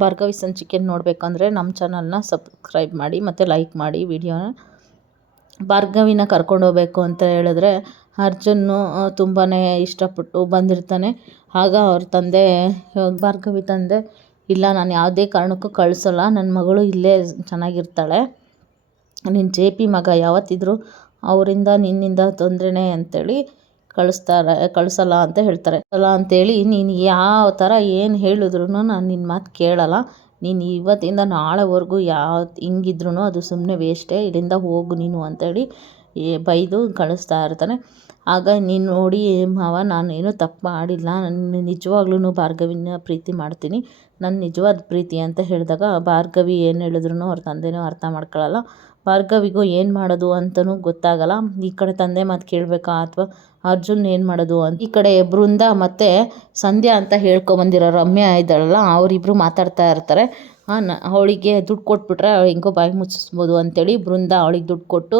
ಭಾರ್ಗವಿ ಸಂಚಿಕೆ ನೋಡಬೇಕಂದ್ರೆ ನಮ್ಮ ಚಾನಲ್ನ ಸಬ್ಸ್ಕ್ರೈಬ್ ಮಾಡಿ ಮತ್ತು ಲೈಕ್ ಮಾಡಿ ವಿಡಿಯೋನ. ಭಾರ್ಗವಿನ ಕರ್ಕೊಂಡು ಹೋಗ್ಬೇಕು ಅಂತ ಹೇಳಿದ್ರೆ ಅರ್ಜುನ್ನು ತುಂಬಾ ಇಷ್ಟಪಟ್ಟು ಬಂದಿರ್ತಾನೆ. ಆಗ ಅವ್ರ ತಂದೆ, ಭಾರ್ಗವಿ ತಂದೆ, ಇಲ್ಲ ನಾನು ಯಾವುದೇ ಕಾರಣಕ್ಕೂ ಕಳಿಸಲ್ಲ, ನನ್ನ ಮಗಳು ಇಲ್ಲೇ ಚೆನ್ನಾಗಿರ್ತಾಳೆ, ನಿನ್ನ JP ಮಗ ಯಾವತ್ತಿದ್ರು ಅವರಿಂದ ನಿನ್ನಿಂದ ತೊಂದರೆನೇ ಅಂತೇಳಿ ಕಳಿಸಲ್ಲ ಅಂತ ಹೇಳ್ತಾರೆ. ಅಂತೇಳಿ ನೀನು ಯಾವ ಥರ ಏನು ಹೇಳಿದ್ರು ನಾನು ನಿನ್ನ ಮಾತು ಕೇಳಲ್ಲ, ನೀನು ಇವತ್ತಿಂದ ನಾಳೆವರೆಗೂ ಹಿಂಗಿದ್ರು ಅದು ಸುಮ್ಮನೆ ವೇಸ್ಟೇ, ಇಲ್ಲಿಂದ ಹೋಗು ನೀನು ಅಂತೇಳಿ ಬೈದು ಕಳಿಸ್ತಾ ಇರ್ತಾನೆ. ಆಗ ನೀನು ನೋಡಿ ಮಾವ, ನಾನೇನು ತಪ್ಪು ಮಾಡಿಲ್ಲ, ನಾನು ನಿಜವಾಗ್ಲೂ ಭಾರ್ಗವಿನ ಪ್ರೀತಿ ಮಾಡ್ತೀನಿ, ನನ್ನ ನಿಜವಾದ ಪ್ರೀತಿ ಅಂತ ಹೇಳಿದಾಗ ಭಾರ್ಗವಿ ಏನು ಹೇಳಿದ್ರು ಅವ್ರ ತಂದೆನೂ ಅರ್ಥ ಮಾಡ್ಕೊಳ್ಳಲ್ಲ. ಭಾರ್ಗವಿಗೂ ಏನು ಮಾಡೋದು ಅಂತಲೂ ಗೊತ್ತಾಗಲ್ಲ. ಈ ಕಡೆ ತಂದೆ ಮಾತು ಕೇಳಬೇಕಾ ಅಥವಾ ಅರ್ಜುನ್ ಏನು ಮಾಡೋದು ಅಂತ. ಈ ಕಡೆ ಬೃಂದ ಮತ್ತು ಸಂಧ್ಯಾ ಅಂತ ಹೇಳ್ಕೊಬಂದಿರೋ ರಮ್ಯಾ ಇದ್ದಾಳಲ್ಲ, ಅವರಿಬ್ಬರು ಮಾತಾಡ್ತಾ ಇರ್ತಾರೆ. ಅವಳಿಗೆ ದುಡ್ಡು ಕೊಟ್ಬಿಟ್ರೆ ಹೆಂಗೋ ಬಾಯಿ ಮುಚ್ಚಿಸ್ಬೋದು ಅಂತೇಳಿ ಬೃಂದ ಅವಳಿಗೆ ದುಡ್ಡು ಕೊಟ್ಟು,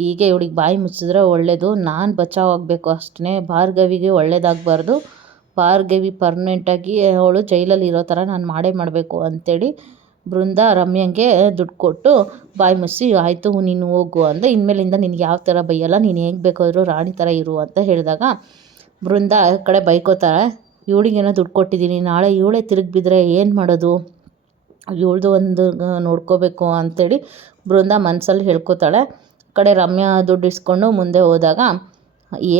ಹೀಗೆ ಇವಳಿಗೆ ಬಾಯಿ ಮುಚ್ಚಿದ್ರೆ ಒಳ್ಳೆಯದು, ನಾನು ಬಚಾವಾಗಬೇಕು ಅಷ್ಟೇ, ಭಾರ್ಗವಿಗೆ ಒಳ್ಳೇದಾಗಬಾರ್ದು, ಭಾರ್ಗವಿ ಪರ್ಮನೆಂಟಾಗಿ ಅವಳು ಜೈಲಲ್ಲಿ ಇರೋ ಥರ ನಾನು ಮಾಡಬೇಕು ಅಂತೇಳಿ ಬೃಂದ ರಮ್ಯಂಗೆ ದುಡ್ಡು ಕೊಟ್ಟು ಬಾಯಿ ಮುಚ್ಚಿ, ಆಯಿತು ನೀನು ಹೋಗು ಅಂದರೆ, ಇನ್ಮೇಲಿಂದ ನಿನಗೆ ಯಾವ ಥರ ಬೈಯಲ್ಲ, ನೀನು ಹೇಗೆ ಬೇಕಾದರೂ ರಾಣಿ ಥರ ಇರು ಅಂತ ಹೇಳಿದಾಗ ಬೃಂದ ಆ ಕಡೆ ಬೈಕೋತಾಳೆ. ಇವಳಿಗೇನೋ ದುಡ್ಡು ಕೊಟ್ಟಿದ್ದೀನಿ, ನಾಳೆ ಇವಳೇ ತಿರುಗಿ ಬಿದ್ದರೆ ಏನು ಮಾಡೋದು, ಇವಳ್ದು ಒಂದು ನೋಡ್ಕೋಬೇಕು ಅಂತೇಳಿ ಬೃಂದ ಮನಸ್ಸಲ್ಲಿ ಹೇಳ್ಕೊತಾಳೆ. ಆ ಕಡೆ ರಮ್ಯಾ ದುಡ್ಡು ಇಸ್ಕೊಂಡು ಮುಂದೆ ಹೋದಾಗ,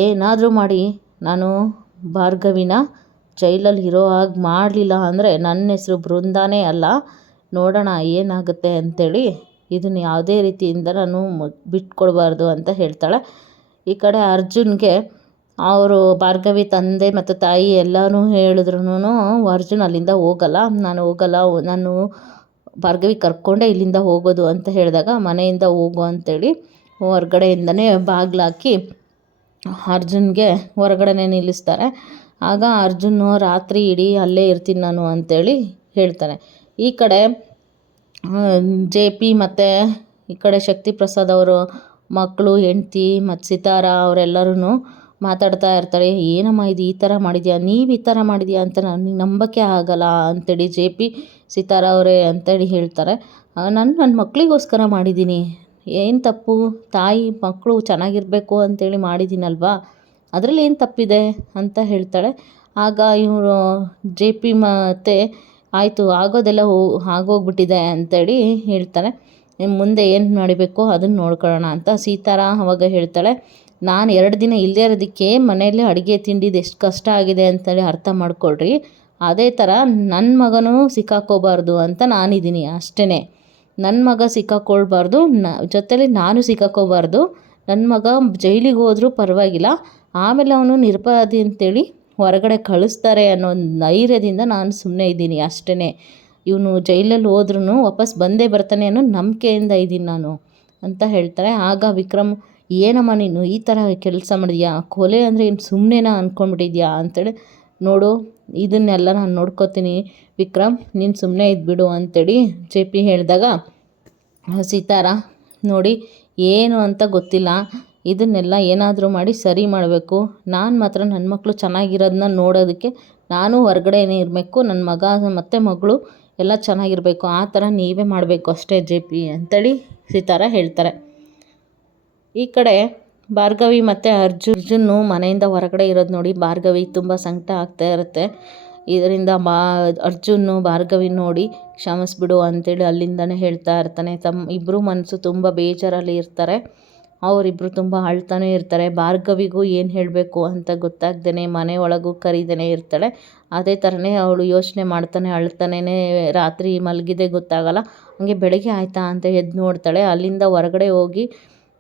ಏನಾದರೂ ಮಾಡಿ ನಾನು ಭಾರ್ಗವಿನ ಜೈಲಲ್ಲಿ ಇರೋ ಹಾಗೆ ಮಾಡಲಿಲ್ಲ ಅಂದರೆ ನನ್ನ ಹೆಸರು ಬೃಂದಾನೇ ಅಲ್ಲ, ನೋಡೋಣ ಏನಾಗುತ್ತೆ ಅಂತೇಳಿ, ಇದನ್ನು ಯಾವುದೇ ರೀತಿಯಿಂದ ನಾನು ಬಿಟ್ಕೊಡ್ಬಾರ್ದು ಅಂತ ಹೇಳ್ತಾಳೆ. ಈ ಕಡೆ ಅರ್ಜುನ್ಗೆ ಅವರು ಭಾರ್ಗವಿ ತಂದೆ ಮತ್ತು ತಾಯಿ ಎಲ್ಲನೂ ಹೇಳಿದ್ರು ಅರ್ಜುನ್ ಅಲ್ಲಿಂದ ಹೋಗಲ್ಲ, ನಾನು ಭಾರ್ಗವಿ ಕರ್ಕೊಂಡೇ ಇಲ್ಲಿಂದ ಹೋಗೋದು ಅಂತ ಹೇಳಿದಾಗ ಮನೆಯಿಂದ ಹೋಗು ಅಂತೇಳಿ ಹೊರಗಡೆಯಿಂದನೇ ಬಾಗಿಲಾಕಿ ಅರ್ಜುನ್ಗೆ ಹೊರಗಡೆನೇ ನಿಲ್ಲಿಸ್ತಾರೆ. ಆಗ ಅರ್ಜುನ್ ರಾತ್ರಿ ಇಡೀ ಅಲ್ಲೇ ಇರ್ತೀನಿ ನಾನು ಅಂತೇಳಿ ಹೇಳ್ತಾನೆ. ಈ ಕಡೆ JP ಮತ್ತು ಈ ಕಡೆ ಶಕ್ತಿ ಪ್ರಸಾದ್ ಅವರು ಮಕ್ಕಳು, ಹೆಂಡ್ತಿ ಮತ್ತು ಸಿತಾರಾ ಅವರೆಲ್ಲರೂ ಮಾತಾಡ್ತಾ ಇರ್ತಾರೆ. ಏನಮ್ಮ ಇದು ಈ ಥರ ಮಾಡಿದ್ಯಾ, ನೀವು ಈ ಥರ ಮಾಡಿದ್ಯಾ ಅಂತ ನನಗೆ ನಂಬಕ್ಕೆ ಆಗಲ್ಲ ಅಂತೇಳಿ JP ಸಿತಾರಾ ಅವರೇ ಅಂತೇಳಿ ಹೇಳ್ತಾರೆ. ನನ್ನ ಮಕ್ಕಳಿಗೋಸ್ಕರ ಮಾಡಿದ್ದೀನಿ, ಏನು ತಪ್ಪು, ತಾಯಿ ಮಕ್ಕಳು ಚೆನ್ನಾಗಿರಬೇಕು ಅಂತೇಳಿ ಮಾಡಿದ್ದೀನಲ್ವಾ, ಅದರಲ್ಲಿ ಏನು ತಪ್ಪಿದೆ ಅಂತ ಹೇಳ್ತಾಳೆ. ಆಗ ಇವರು JP ಮತ್ತು ಆಯಿತು ಆಗೋದೆಲ್ಲ ಆಗೋಗ್ಬಿಟ್ಟಿದೆ ಅಂತೇಳಿ ಹೇಳ್ತಾರೆ. ಮುಂದೆ ಏನು ನಡಿಬೇಕು ಅದನ್ನು ನೋಡ್ಕೊಳ್ಳೋಣ ಅಂತ ಸೀತಾರಾ ಅವಾಗ ಹೇಳ್ತಾಳೆ. ನಾನು 2 ದಿನ ಇಲ್ಲದೇ ಇರೋದಕ್ಕೆ ಮನೆಯಲ್ಲೇ ಅಡುಗೆ ತಿಂಡಿದ್ದು ಎಷ್ಟು ಕಷ್ಟ ಆಗಿದೆ ಅಂತೇಳಿ ಅರ್ಥ ಮಾಡ್ಕೊಳ್ರಿ, ಅದೇ ಥರ ನನ್ನ ಮಗನೂ ಸಿಕ್ಕಾಕೋಬಾರ್ದು ಅಂತ ನಾನಿದ್ದೀನಿ ಅಷ್ಟೇ. ನನ್ನ ಮಗ ಸಿಕ್ಕಾಕೊಳ್ಬಾರ್ದು, ಜೊತೆಲಿ ನಾನು ಸಿಕ್ಕಾಕೋಬಾರ್ದು, ನನ್ನ ಮಗ ಜೈಲಿಗೆ ಹೋದರೂ ಪರವಾಗಿಲ್ಲ, ಆಮೇಲೆ ಅವನು ನಿರಪರಾಧಿ ಅಂತೇಳಿ ಹೊರಗಡೆ ಕಳಿಸ್ತಾರೆ ಅನ್ನೋ ಒಂದು ಧೈರ್ಯದಿಂದ ನಾನು ಸುಮ್ಮನೆ ಇದ್ದೀನಿ ಅಷ್ಟೇ. ಇವನು ಜೈಲಲ್ಲಿ ಹೋದ್ರೂ ವಾಪಸ್ ಬಂದೇ ಬರ್ತಾನೆ ಅನ್ನೋ ನಂಬಿಕೆಯಿಂದ ಇದ್ದೀನಿ ನಾನು ಅಂತ ಹೇಳ್ತಾರೆ. ಆಗ ವಿಕ್ರಮ್, ಏನಮ್ಮ ನೀನು ಈ ಥರ ಕೆಲಸ ಮಾಡಿದ್ಯಾ, ಕೊಲೆ ಅಂದರೆ ಏನು ಸುಮ್ಮನೆನಾ ಅಂದ್ಕೊಂಡ್ಬಿಟ್ಟಿದ್ಯಾ ಅಂತೇಳಿ, ನೋಡು ಇದನ್ನೆಲ್ಲ ನಾನು ನೋಡ್ಕೋತೀನಿ ವಿಕ್ರಮ್, ನೀನು ಸುಮ್ಮನೆ ಇದ್ಬಿಡು ಅಂತೇಳಿ JP ಹೇಳಿದಾಗ ಸಿತಾರಾ, ನೋಡಿ ಏನು ಅಂತ ಗೊತ್ತಿಲ್ಲ, ಇದನ್ನೆಲ್ಲ ಏನಾದರೂ ಮಾಡಿ ಸರಿ ಮಾಡಬೇಕು, ನಾನು ಮಾತ್ರ ನನ್ನ ಮಕ್ಕಳು ಚೆನ್ನಾಗಿರೋದನ್ನ ನೋಡೋದಕ್ಕೆ ನಾನು ಹೊರಗಡೆನೇ ಇರಬೇಕು, ನನ್ನ ಮಗ ಮತ್ತು ಮಗಳು ಎಲ್ಲ ಚೆನ್ನಾಗಿರಬೇಕು, ಆ ಥರ ನೀವೇ ಮಾಡಬೇಕು ಅಷ್ಟೇ JP ಅಂತೇಳಿ ಸಿತಾರಾ ಹೇಳ್ತಾರೆ. ಈ ಕಡೆ ಭಾರ್ಗವಿ ಮತ್ತು ಅರ್ಜುನ್ನು ಮನೆಯಿಂದ ಹೊರಗಡೆ ಇರೋದು ನೋಡಿ ಭಾರ್ಗವಿ ತುಂಬ ಸಂಕಟ ಆಗ್ತಾ ಇರುತ್ತೆ. ಇದರಿಂದ ಅರ್ಜುನ್ನು ಭಾರ್ಗವಿ ನೋಡಿ ಕ್ಷಮಿಸ್ಬಿಡು ಅಂತೇಳಿ ಅಲ್ಲಿಂದನೇ ಹೇಳ್ತಾ ಇರ್ತಾನೆ. ಇಬ್ಬರು ಮನಸ್ಸು ತುಂಬ ಬೇಜಾರಲ್ಲಿ ಇರ್ತಾರೆ. ಅವರಿಬ್ಬರು ತುಂಬ ಅಳ್ತಾನೆ ಇರ್ತಾರೆ. ಭಾರ್ಗವಿಗೂ ಏನು ಹೇಳಬೇಕು ಅಂತ ಗೊತ್ತಾಗ್ದೇ ಮನೆ ಒಳಗೂ ಕರೀದೇ ಇರ್ತಾಳೆ. ಅದೇ ಥರನೇ ಅವಳು ಯೋಚನೆ ಮಾಡ್ತಾನೆ ಅಳ್ತಾನೇ ರಾತ್ರಿ ಮಲಗಿದೇ ಗೊತ್ತಾಗಲ್ಲ. ಹಂಗೆ ಬೆಳಗ್ಗೆ ಆಯಿತಾ ಅಂತ ಎದ್ದು ನೋಡ್ತಾಳೆ. ಅಲ್ಲಿಂದ ಹೊರಗಡೆ ಹೋಗಿ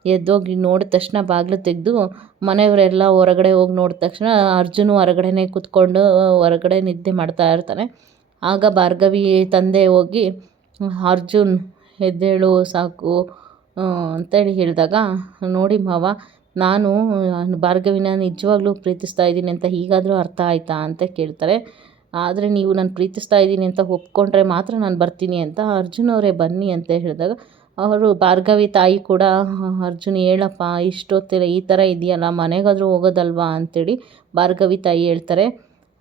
ಎದ್ದೋಗಿ ನೋಡಿದ ತಕ್ಷಣ ಬಾಗಿಲು ತೆಗೆದು ಮನೆಯವರೆಲ್ಲ ಹೊರಗಡೆ ಹೋಗಿ ನೋಡಿದ ತಕ್ಷಣ ಅರ್ಜುನು ಹೊರಗಡೆನೇ ಕೂತ್ಕೊಂಡು ಹೊರಗಡೆ ನಿದ್ದೆ ಮಾಡ್ತಾ ಇರ್ತಾನೆ. ಆಗ ಭಾರ್ಗವಿ ತಂದೆ ಹೋಗಿ, ಅರ್ಜುನ್ ಎದ್ದೇಳು ಸಾಕು ಅಂತೇಳಿ ಹೇಳಿದಾಗ, ನೋಡಿ ಮಾವ, ನಾನು ಭಾರ್ಗವಿನ ನಿಜವಾಗ್ಲೂ ಪ್ರೀತಿಸ್ತಾ ಇದ್ದೀನಿ ಅಂತ ಹೀಗಾದರೂ ಅರ್ಥ ಆಯಿತಾ ಅಂತ ಕೇಳ್ತಾರೆ. ಆದರೆ ನೀವು ನಾನು ಪ್ರೀತಿಸ್ತಾ ಇದ್ದೀನಿ ಅಂತ ಒಪ್ಕೊಂಡ್ರೆ ಮಾತ್ರ ನಾನು ಬರ್ತೀನಿ ಅಂತ ಅರ್ಜುನ್ ಅವರೇ ಬನ್ನಿ ಅಂತ ಹೇಳಿದಾಗ, ಅವರು ಭಾರ್ಗವಿ ತಾಯಿ ಕೂಡ, ಅರ್ಜುನ್ ಹೇಳಪ್ಪ ಇಷ್ಟೊತ್ತಿರ ಈ ಥರ ಇದೆಯಲ್ಲ, ಮನೆಗಾದರೂ ಹೋಗೋದಲ್ವಾ ಅಂತೇಳಿ ಭಾರ್ಗವಿ ತಾಯಿ ಹೇಳ್ತಾರೆ.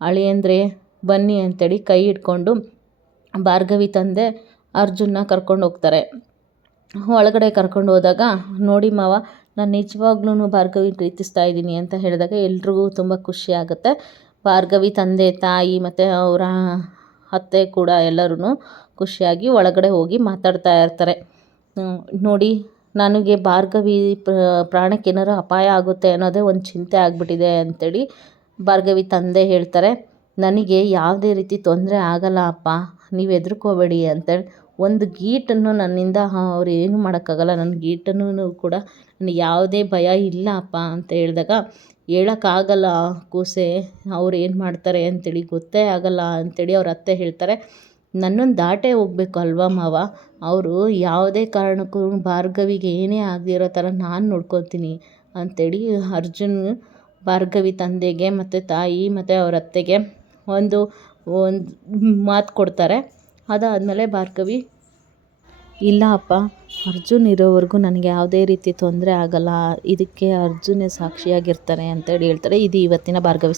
ಅಳಿಯಂದ್ರೆ ಬನ್ನಿ ಅಂತೇಳಿ ಕೈ ಹಿಡ್ಕೊಂಡು ಭಾರ್ಗವಿ ತಂದೆ ಅರ್ಜುನ್ನ ಕರ್ಕೊಂಡು ಹೋಗ್ತಾರೆ. ಒಳಗಡೆ ಕರ್ಕೊಂಡು ಹೋದಾಗ, ನೋಡಿ ಮಾವ, ನಾನು ನಿಜವಾಗ್ಲೂ ಭಾರ್ಗವಿ ಪ್ರೀತಿಸ್ತಾ ಇದ್ದೀನಿ ಅಂತ ಹೇಳಿದಾಗ ಎಲ್ರಿಗೂ ತುಂಬ ಖುಷಿ ಆಗುತ್ತೆ. ಭಾರ್ಗವಿ ತಂದೆ, ತಾಯಿ ಮತ್ತು ಅವರ ಅತ್ತೆ ಕೂಡ ಎಲ್ಲರೂ ಖುಷಿಯಾಗಿ ಒಳಗಡೆ ಹೋಗಿ ಮಾತಾಡ್ತಾ ಇರ್ತಾರೆ. ನೋಡಿ, ನನಗೆ ಭಾರ್ಗವಿ ಪ್ರಾಣಕ್ಕೇನಾರು ಅಪಾಯ ಆಗುತ್ತೆ ಅನ್ನೋದೇ ಒಂದು ಚಿಂತೆ ಆಗಿಬಿಟ್ಟಿದೆ ಅಂಥೇಳಿ ಭಾರ್ಗವಿ ತಂದೆ ಹೇಳ್ತಾರೆ. ನನಗೆ ಯಾವುದೇ ರೀತಿ ತೊಂದರೆ ಆಗಲ್ಲ ಅಪ್ಪ, ನೀವು ಹೆದರ್ಕೋಬೇಡಿ ಅಂತೇಳಿ. ಒಂದು ಗೀಟನ್ನು ನನ್ನಿಂದ ಅವ್ರು ಏನು ಮಾಡೋಕ್ಕಾಗಲ್ಲ, ನನ್ನ ಗೀಟನ್ನು ಕೂಡ ನನಗೆ ಯಾವುದೇ ಭಯ ಇಲ್ಲ ಅಪ್ಪ ಅಂತ ಹೇಳಿದಾಗ, ಹೇಳೋಕ್ಕಾಗಲ್ಲ ಕೂಸೆ, ಅವ್ರು ಏನು ಮಾಡ್ತಾರೆ ಅಂಥೇಳಿ ಗೊತ್ತೇ ಆಗಲ್ಲ ಅಂಥೇಳಿ ಅವ್ರ ಅತ್ತೆ ಹೇಳ್ತಾರೆ. ನನ್ನನ್ನು ದಾಟೇ ಹೋಗ್ಬೇಕು ಅಲ್ವಾ ಮಾವ, ಅವರು ಯಾವುದೇ ಕಾರಣಕ್ಕೂ ಭಾರ್ಗವಿಗೆ ಏನೇ ಆಗದಿರೋ ಥರ ನಾನು ನೋಡ್ಕೊತೀನಿ ಅಂಥೇಳಿ ಅರ್ಜುನ್ ಭಾರ್ಗವಿ ತಂದೆಗೆ ಮತ್ತು ತಾಯಿ ಮತ್ತು ಅವ್ರ ಅತ್ತೆಗೆ ಒಂದು ಮಾತು ಕೊಡ್ತಾರೆ. ಅದಾದಮೇಲೆ ಭಾರ್ಗವಿ, ಇಲ್ಲ ಅಪ್ಪ, ಅರ್ಜುನ್ ಇರೋವರೆಗೂ ನನಗೆ ಯಾವುದೇ ರೀತಿ ತೊಂದರೆ ಆಗಲ್ಲ, ಇದಕ್ಕೆ ಅರ್ಜುನೇ ಸಾಕ್ಷಿಯಾಗಿರ್ತಾರೆ ಅಂತೇಳಿ ಹೇಳ್ತಾರೆ. ಇದು ಇವತ್ತಿನ ಭಾರ್ಗವಿ